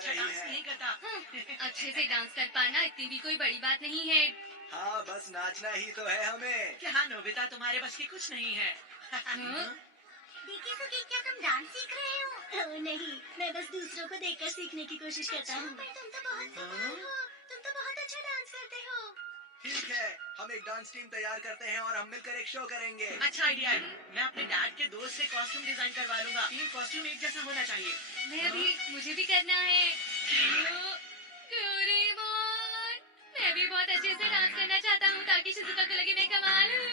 अच्छा रही डांस है। नहीं करता। अच्छे से डांस कर पाना इतनी भी कोई बड़ी बात नहीं है। हाँ, बस नाचना ही तो है हमें। क्या नोबिता, तुम्हारे बस की कुछ नहीं है। हाँ? देखिए तो कि क्या तुम डांस सीख रहे हो? ओह नहीं, मैं बस दूसरों को देखकर सीखने की कोशिश करता हूँ। पर तुम तो बहुत कमाल हो, तुम तो बहुत अच्छा डांस करते हो। ठीक है, हम एक डांस टीम तैयार करते हैं और हम मिलकर एक शो करेंगे। अच्छा आइडिया है। मैं अपने डैड के दोस्त से कॉस्ट्यूम डिजाइन करवा लूंगा। तीन कॉस्ट्यूम एक जैसा होना चाहिए। मुझे भी करना है। डोरेमोन, मैं भी बहुत अच्छे से डांस करना चाहता हूँ ताकि शिजुका को लगे मैं कमाल हूँ।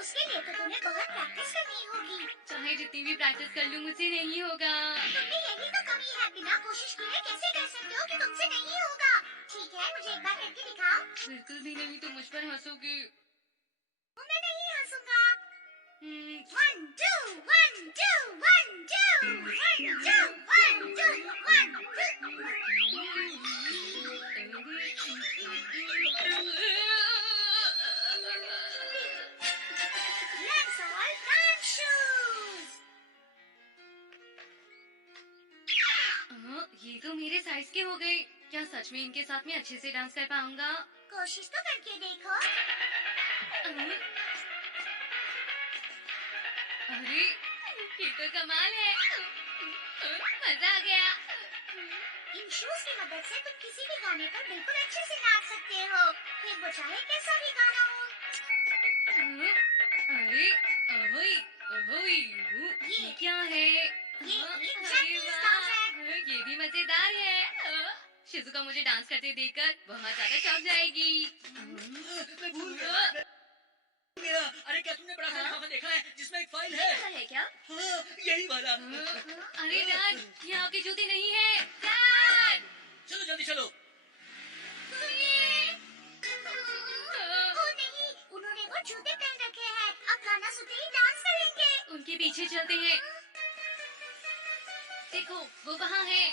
उसके लिए तो तुम्हें बहुत प्रैक्टिस करनी होगी। चाहे जितनी भी प्रैक्टिस कर लूँ मुझसे नहीं होगा। तुमने यही तो कमी है, बिना कोशिश किए कैसे कह सकते हो कि तुमसे नहीं होगा? ठीक है, मुझे एक बार करके दिखाओ। बिल्कुल भी नहीं, तो मुझ पर हंसोगे। मैं नहीं हंसूंगा। हम्म, 1 2 1 2 1 2 1 2 1 2 1 2। Let's all dance shoes. ये तो मेरे साइज के हो गए। क्या सच में इनके साथ में अच्छे से डांस कर पाऊंगा? कोशिश तो करके देखो। अरे ये तो कमाल है। मजा आ गया। इन शूज की मदद से तुम किसी भी गाने पर बिल्कुल अच्छे से नाच सकते हो, फिर वो चाहे कैसा भी गाना हो। अरे अहोई अहोई, ये क्या है? ये एक अरे Japanese वाह, dance है। ये भी मजेदार है। शिजुका मुझे डांस करते देखकर बहुत ज्यादा चौंक जाएगी। मैं भूल गया। अरे क्या तुमने बड़ा सा लिफाफा देखा है जिसमें एक फाइल है? है क्या? हाँ, यही वाला। अरे डैड, ये आपके जूते नहीं है। डैड! चलो जल्दी चलो। ओ नहीं, उन्होंने वो जूते पहन रखे हैं। अब गाना सुनते ही डांस करेंगे। उनके पीछे चलते हैं। देखो वो वहाँ है।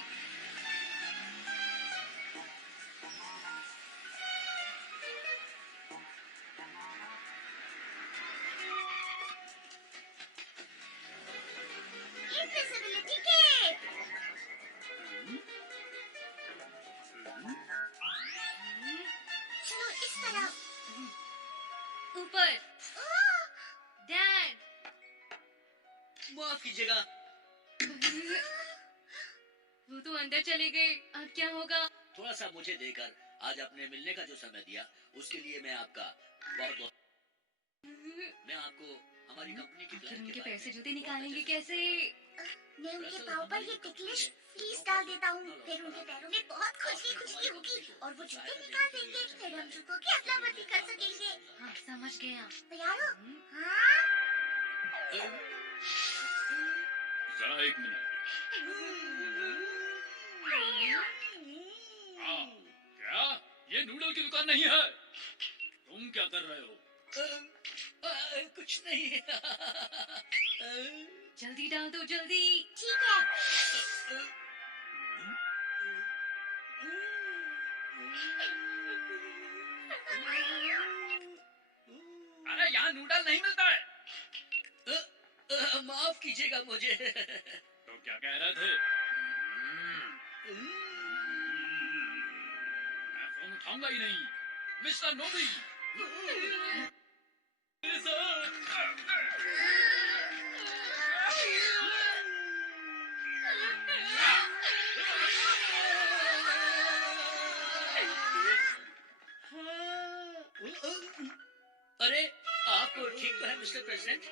Invisibility cape. चलो इस तरफ। ऊपर। ओह, डैड! माफ कीजिएगा। वो तो अंदर चले गए। अब क्या होगा? थोड़ा सा मुझे देकर आज अपने मिलने का जो समय दिया उसके लिए मैं आपका बहुत बहुत। मैं आपको हमारी कंपनी की आखिर प्लान उनके के बारे पैसे में जूते बहुत निकालेंगे अच्छे से- कैसे? मैं उनके पाँव पर ये टिकलिश फ्लीस डाल देता हूँ, फिर उनके पैरों में बहुत खुजली होगी और वो जूते निकाल देंगे, फिर हम जूतों की अदला बदली कर सकेंगे। हाँ समझ गया। तैयार हो? हाँ? जरा एक मिनट। हाँ, क्या ये नूडल की दुकान नहीं है? तुम क्या कर रहे हो? कुछ नहीं। जल्दी डाल दो जल्दी। ठीक है। अरे यहाँ नूडल नहीं मिलता है। माफ कीजिएगा मुझे। तो क्या कह रहे थे? मैं फोन उठाऊंगा ही नहीं, मिस्टर नोबी। अरे आप ठीक तो है मिस्टर प्रेसिडेंट?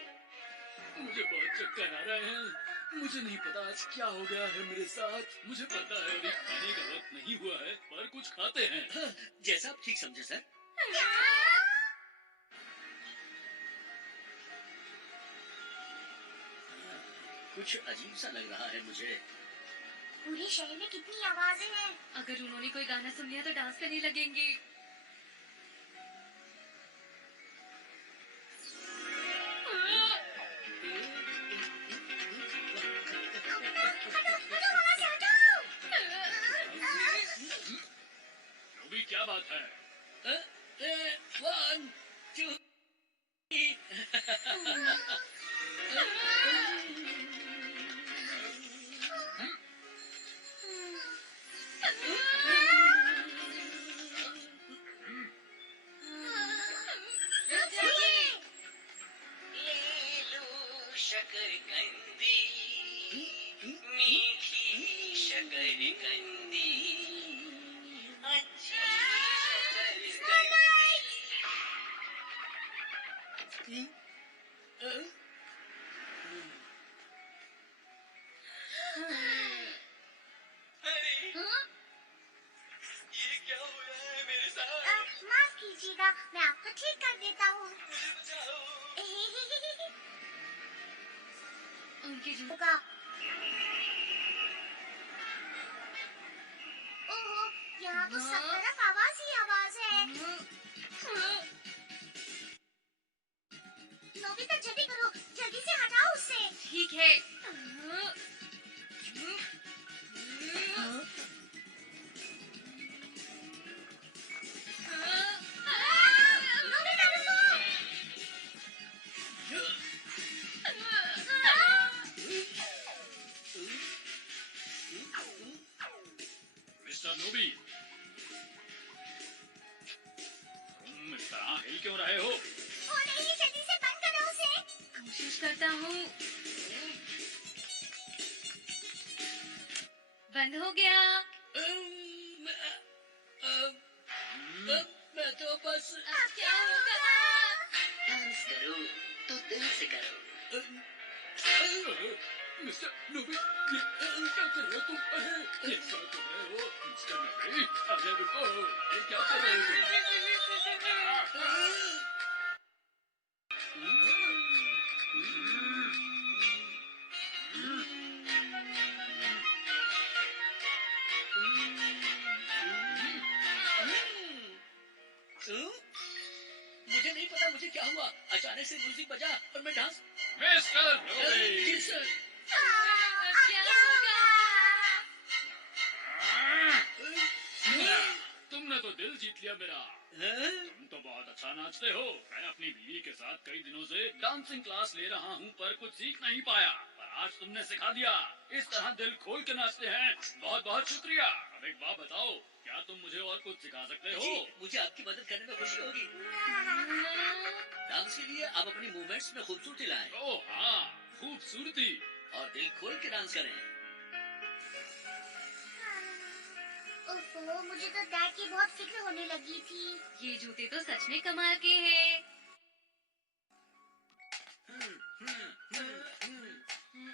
मुझे बहुत चक्कर आ रहे हैं। मुझे नहीं पता आज क्या हो गया है मेरे साथ। मुझे पता है अभी खाने का वक्त नहीं हुआ है, पर कुछ खाते हैं। जैसा आप ठीक समझे सर। कुछ अजीब सा लग रहा है मुझे। पूरे शहर में कितनी आवाजें हैं। अगर उन्होंने कोई गाना सुन लिया तो डांस करने लगेंगे। नोबी क्या बात है? 1 2 शकरकंदी मीठी शकरकंदी अच्छी शकरकंदी अरे ये क्या हो रहा है मेरे साथ? माफ कीजिएगा, मैं आपको ठीक कर देता हूँ। मुझे बचाओ। उनकी जू होगा। ओहो, यहाँ तो सब तरफ आवाज ही आवाज है। नोबिता जल्दी करो, जल्दी से हटाओ उसे। ठीक है। नोबिता रुको। मिस्टर नोबी, तुम इस तरह हिल क्यों रहे हो? ओ नहीं, जल्दी से बंद करो उसे। कोशिश करता हूँ। बंद हो गया। मैं तो बस अब क्या होगा? डांस करो तो दिल से करो। मिस्टर नोबी, ये क्या कर रहे हो तुम? अरे, ये क्या कर रहे हो? मिस्टर नोबी, अरे रुको, ये क्या कर रहे हो तुम? मुझे नहीं पता मुझे क्या हुआ, अचानक से म्यूजिक बजा और मैं डांस। मिस्टर नोबी, जी सर। अब क्या होगा? तुमने तो दिल जीत लिया मेरा। तुम तो बहुत अच्छा नाचते हो। मैं अपनी बीवी के साथ कई दिनों से डांसिंग क्लास ले रहा हूँ, पर कुछ सीख नहीं पाया, पर आज तुमने सिखा दिया। इस तरह दिल खोल के नाचते हैं। बहुत बहुत शुक्रिया। अब एक बात बताओ, क्या तुम मुझे और कुछ सिखा सकते हो? जी, मुझे आपकी मदद करने में खुशी होगी। डांस के लिए आप अपनी मूवमेंट्स में खूबसूरती लाएं ओह हाँ, खूबसूरती। और दिल खोल के डांस करें। ओहो, मुझे तो डैड की बहुत फिक्र होने लगी थी। ये जूते तो सच में कमाल के हैं।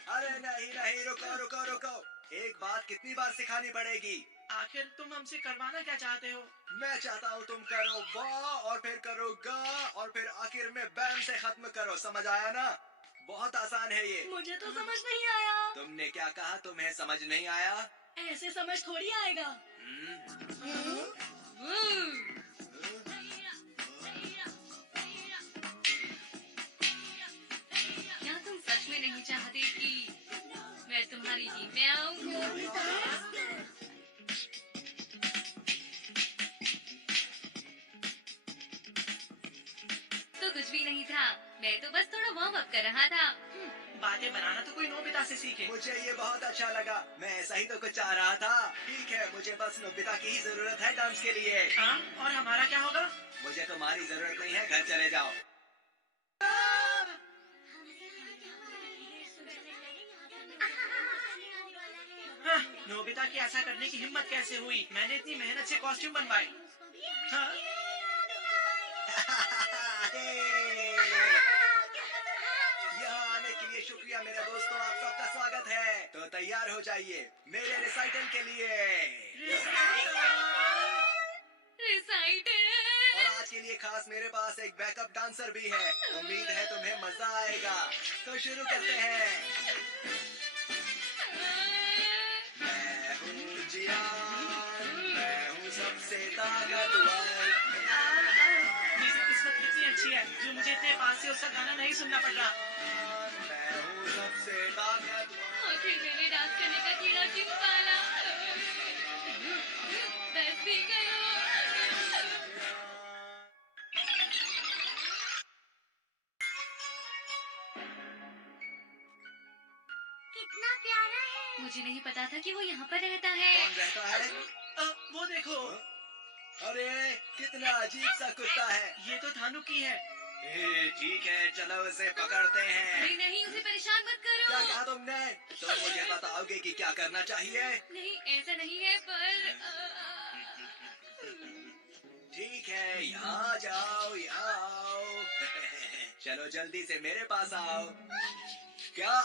अरे नहीं नहीं, रुको रुको रुको। एक बात कितनी बार सिखानी पड़ेगी? आखिर तुम हमसे करवाना क्या चाहते हो? मैं चाहता हूँ तुम करो वाह और फिर करो गा और फिर आखिर में बैम से खत्म करो। समझ आया ना? बहुत आसान है ये। मुझे तो समझ नहीं आया। तुमने क्या कहा? तुम्हें समझ नहीं आया? ऐसे समझ थोड़ी आएगा। क्या तुम सच में नहीं चाहते कि मैं तुम्हारी टीम में आऊं? तो कुछ भी नहीं था, मैं तो बस थोड़ा वार्म अप कर रहा था। बातें बनाना तो कोई नोबिता से सीखे। मुझे ये बहुत अच्छा लगा। मैं ऐसा ही तो कुछ चाह रहा था। ठीक है, मुझे बस नोबिता की ही जरूरत है डांस के लिए। हाँ, और हमारा क्या होगा? मुझे तुम्हारी जरूरत नहीं है, घर चले जाओ। हाँ, नोबिता की ऐसा करने की हिम्मत कैसे हुई? मैंने इतनी मेहनत से कॉस्ट्यूम बनवाए। हाँ, यहाँ आने के लिए शुक्रिया मेरे दोस्तों, आप सबका स्वागत है। तो तैयार हो जाइए मेरे रिसाइटल के लिए। रिसाइटल। और आज के लिए खास मेरे पास एक बैकअप डांसर भी है। उम्मीद है तुम्हें मजा आएगा। तो शुरू करते हैं। मैं हूँ जियान, मैं हूँ सबसे ताकतवर। मेरी किस्मत कितनी अच्छी है जो मुझे इतने पास से उसका गाना नहीं सुनना पड़ रहा। मैं हूँ सबसे ताकतवर। आखिर मैंने डांस करने का कीड़ा क्यों पाला? बस भी करो। कितना प्यारा है। मुझे नहीं पता था कि वो यहाँ पर रहता है। कौन रहता है? वो देखो, अरे कितना अजीब सा कुत्ता है। ये तो थानु की है। ठीक है, चलो उसे पकड़ते हैं। अरे नहीं, उसे परेशान मत क्या करो। कहा तुमने? तुम मुझे बताओगे कि क्या करना चाहिए? नहीं, ऐसा नहीं है, पर ठीक है, यहाँ जाओ, यहाँ आओ। चलो जल्दी से मेरे पास आओ। क्या?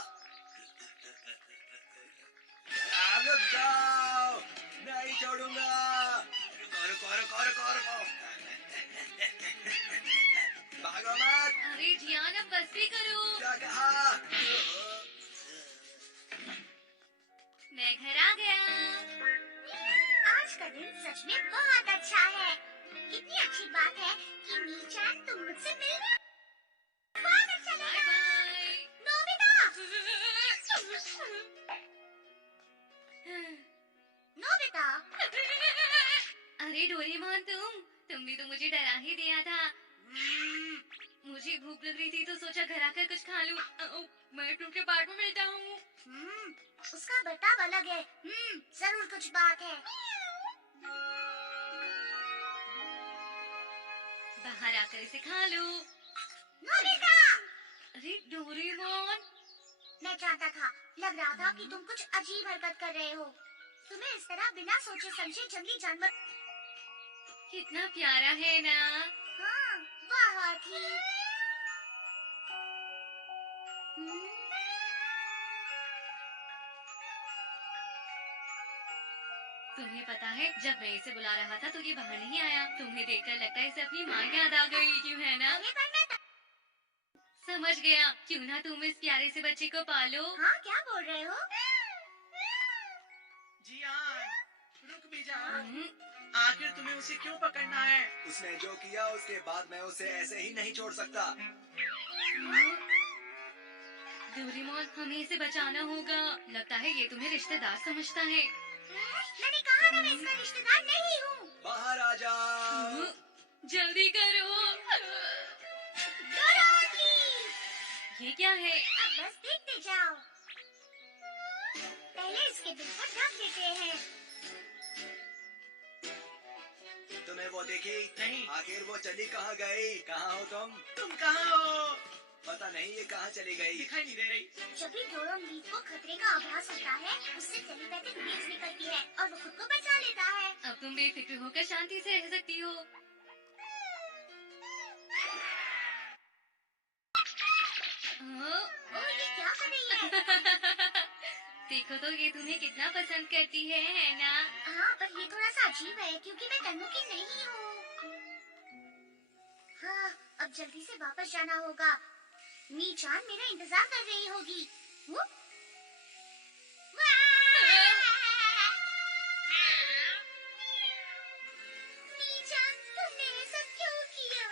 रुक जाओ, नहीं छोड़ूंगा। रुको रुको रुको रुको रुको। भागो मत। अरे जियान, अब बस भी करो। क्या कहा? मैं घर आ गया। आज का दिन सच में बहुत अच्छा है। कितनी अच्छी बात है कि मीचान तुम मुझसे मिलने बहुत अच्छा बाय लगा। बाय। नोबिता, नोबिता, अरे डोरेमोन, तुमने तो मुझे डरा ही दिया था। मुझे भूख लग रही थी तो सोचा घर आकर कुछ खा लूं। मैं तुमके बाद में मिलता हूँ। उसका बर्ताव अलग है। जरूर कुछ बात है। बाहर आकर इसे खा लो। नोबिता, अरे डोरेमोन, मैं जानता था, लग रहा था कि तुम कुछ अजीब हरकत कर रहे हो। तुम्हें इस तरह बिना सोचे समझे जंगली जानवर। कितना प्यारा है ना। हाँ, बहुत ही। तुम्हें पता है, जब मैं इसे बुला रहा था तो ये बाहर नहीं आया। तुम्हें देखकर लगता है इसे अपनी माँ याद आ गई, क्यों है ना? अरे पर मैं समझ गया, क्यों ना तुम इस प्यारे से बच्चे को पालो। हाँ, क्या बोल रहे हो? जियान, रुक भी जाओ। हम्म, आखिर तुम्हें उसे क्यों पकड़ना है? उसने जो किया उसके बाद मैं उसे ऐसे ही नहीं छोड़ सकता। डोरेमोन, हमें इसे बचाना होगा। लगता है ये तुम्हें रिश्तेदार समझता है। मैंने कहा ना, मैं इसका रिश्तेदार नहीं हूँ। बाहर आ जाओ। जल्दी करो। डोरोथी, ये क्या है? अब बस देखते जाओ। पहले इसके दिल को ढक देते हैं। तुम्हें वो देखी? नहीं। आखिर वो चली कहाँ गई? कहाँ हो तुम? तुम कहाँ हो? पता नहीं ये कहाँ चली गई। दिखाई नहीं दे रही। जब भी डोरोमीट को खतरे का आभास होता है, उससे टेलीपैथिक वेव्स निकलती है और वो खुद को बचा लेता है। अब तुम बेफिक्र होकर शांति से रह सकती हो। ओह, ये क्या कर रही है? देखो तो ये तुम्हें कितना पसंद करती है ना? हाँ, पर ये थोड़ा सा अजीब है क्योंकि मैं तन्नू की नहीं हूँ। हाँ, अब जल्दी से वापस जाना होगा। मीचान मेरा इंतजार कर रही होगी। वो? मीचान, तुमने ऐसा क्यों किया?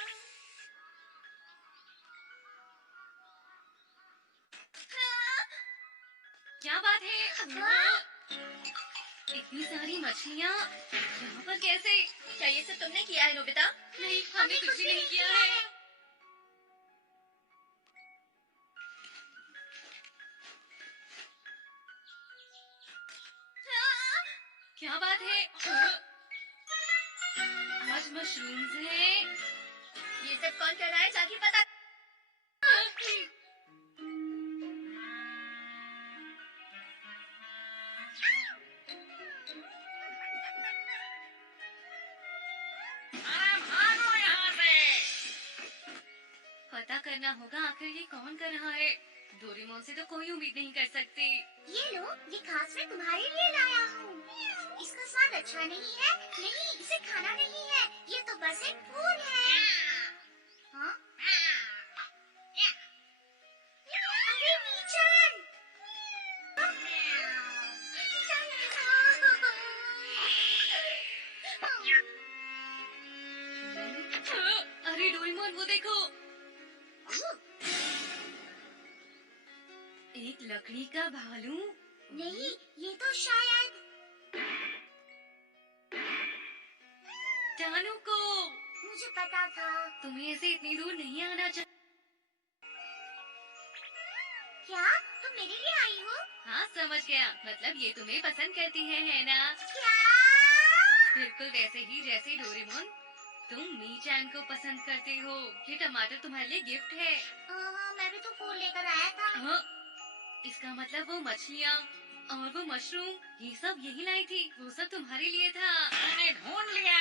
क्या बात है? इतनी सारी मछलियाँ यहाँ पर कैसे? क्या ये सब तुमने किया है, नोबिता? नहीं, हमने कुछ भी नहीं किया है। क्या बात है? आज मशरूम्स हैं। ये सब कौन कर रहा है, जाके पता। पता करना होगा आखिर ये कौन कर रहा है। डोरेमोन से तो कोई उम्मीद नहीं कर सकती। ये लो, ये खास मैं तुम्हारे लिए लाया हूँ। इसका स्वाद अच्छा नहीं है। नहीं, इसे खाना नहीं है। ये तो बस एक फूल है। हाँ? अरे मीचान! अरे डोरेमोन, वो देखो, एक लकड़ी का भालू। नहीं, ये तो शायद टानू को। मुझे पता था। तुम्हें ऐसे इतनी दूर नहीं आना चाहिए। क्या तुम मेरे लिए आई हो? हाँ, समझ गया। मतलब ये तुम्हें पसंद करती है ना? क्या? बिल्कुल वैसे ही जैसे डोरेमोन तुम मी-चैन को पसंद करते हो। ये टमाटर तुम्हारे लिए गिफ्ट है। मैं भी तो फूल लेकर आया था। हाँ, इसका मतलब वो मछलियाँ और वो मशरूम ये सब यही लाई थी। वो सब तुम्हारे लिए था। मैंने ढूंढ लिया।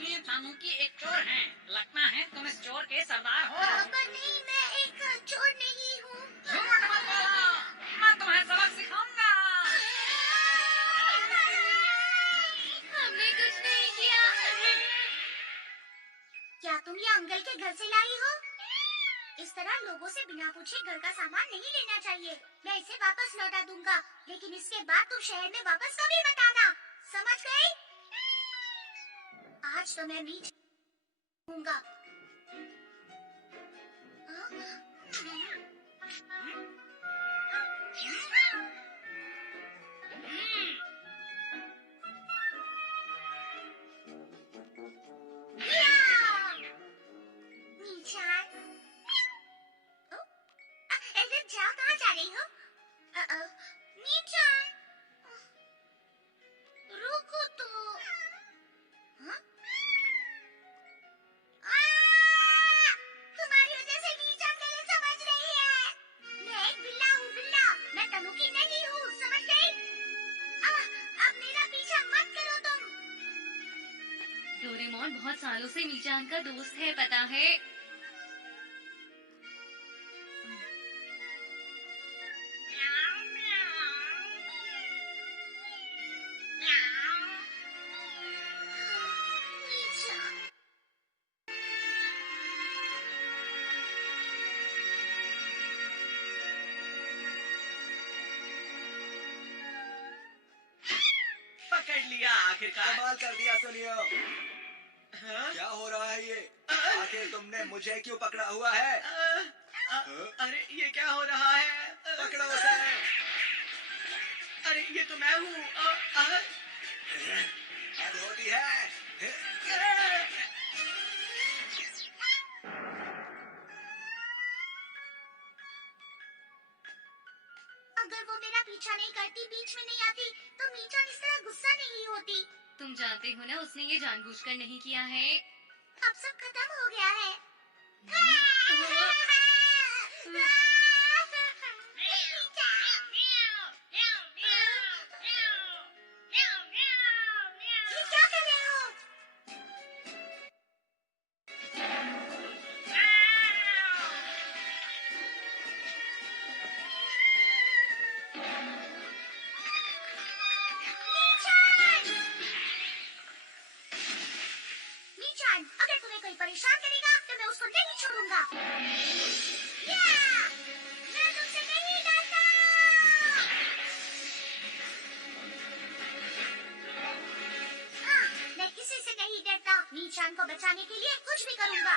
ये तानुकी एक चोर है। लगता है तुम इस चोर के सरदार हो। पर नहीं, मैं एक चोर नहीं हूँ। झूठ मत बोलो, मैं तुम्हें सबक सिखाऊंगा। हमने कुछ नहीं किया। क्या तुम ये अंकल के घर से लाई हो? इस तरह लोगों से बिना पूछे घर का सामान नहीं लेना चाहिए। मैं इसे वापस लौटा दूंगा, लेकिन इसके बाद तुम शहर में वापस कभी मत आना। समझ गई? आज तो मैं मीच दूंगा। जाओ, कहाँ जा रही हो? मीचान, रुको तो। हाँ? तुम्हारी वजह से मीचान गलत समझ रही है। मैं एक बिल्ला हूँ, बिल्ला। मैं तनुकी नहीं हूँ, समझ गई? अब मेरा पीछा मत करो तुम। डोरेमोन बहुत सालों से मी-चैन का दोस्त है, पता है। पकड़ लिया आखिरकार। कमाल कर दिया सुनियो। हाँ? क्या हो रहा है ये? आखिर तुमने मुझे क्यों पकड़ा हुआ है? अरे ये क्या हो रहा है? पकड़ो उसे। अरे ये तो मैं हूँ। हद होती है। अगर वो मेरा पीछा नहीं करती, बीच में नहीं आती, तो मीचान इस तरह गुस्सा नहीं होती। तुम जानते हो ना, उसने ये जानबूझकर नहीं किया है। अब सब खत्म हो गया है। ये क्या कर रहे हो? मीचान, अगर तुम्हें कोई परेशान करेगा तो मैं उसको नहीं छोड़ूंगा। मैं तुमसे नहीं डरता। मैं किसी से नहीं डरता। मीचान को बचाने के लिए कुछ भी करूंगा।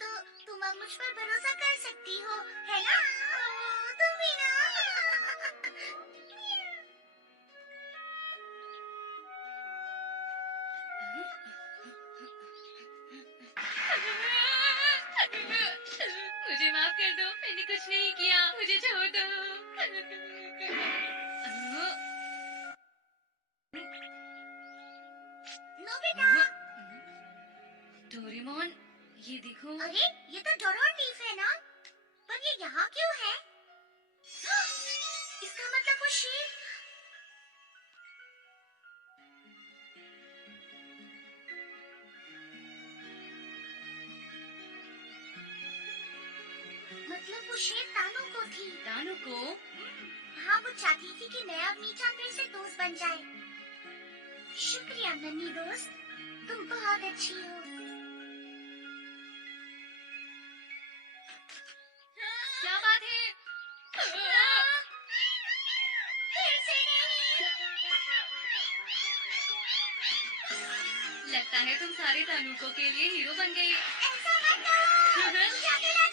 तो तुम अब मुझ पर भरोसा कर सकती हो, है ना? तुम भी ना? मुझे माफ कर दो, मैंने कुछ नहीं किया। मुझे छोड़ दो। नोबिता! डोरेमोन, ये देखो। अरे ये तो डोरोन लीफ है ना? पर ये यहाँ क्यों है? इसका मतलब वो शेर। मतलब वो शेर तानू को थी। तानू को? हाँ, वो चाहती थी कि मैं अब मीचान फिर से दोस्त बन जाए। शुक्रिया नन्ही दोस्त, तुम बहुत अच्छी हो। क्या बात है? फिर से नहीं। लगता है तुम सारे तानुकों के लिए हीरो बन गई। ऐसा मत करो। मुझे अकेला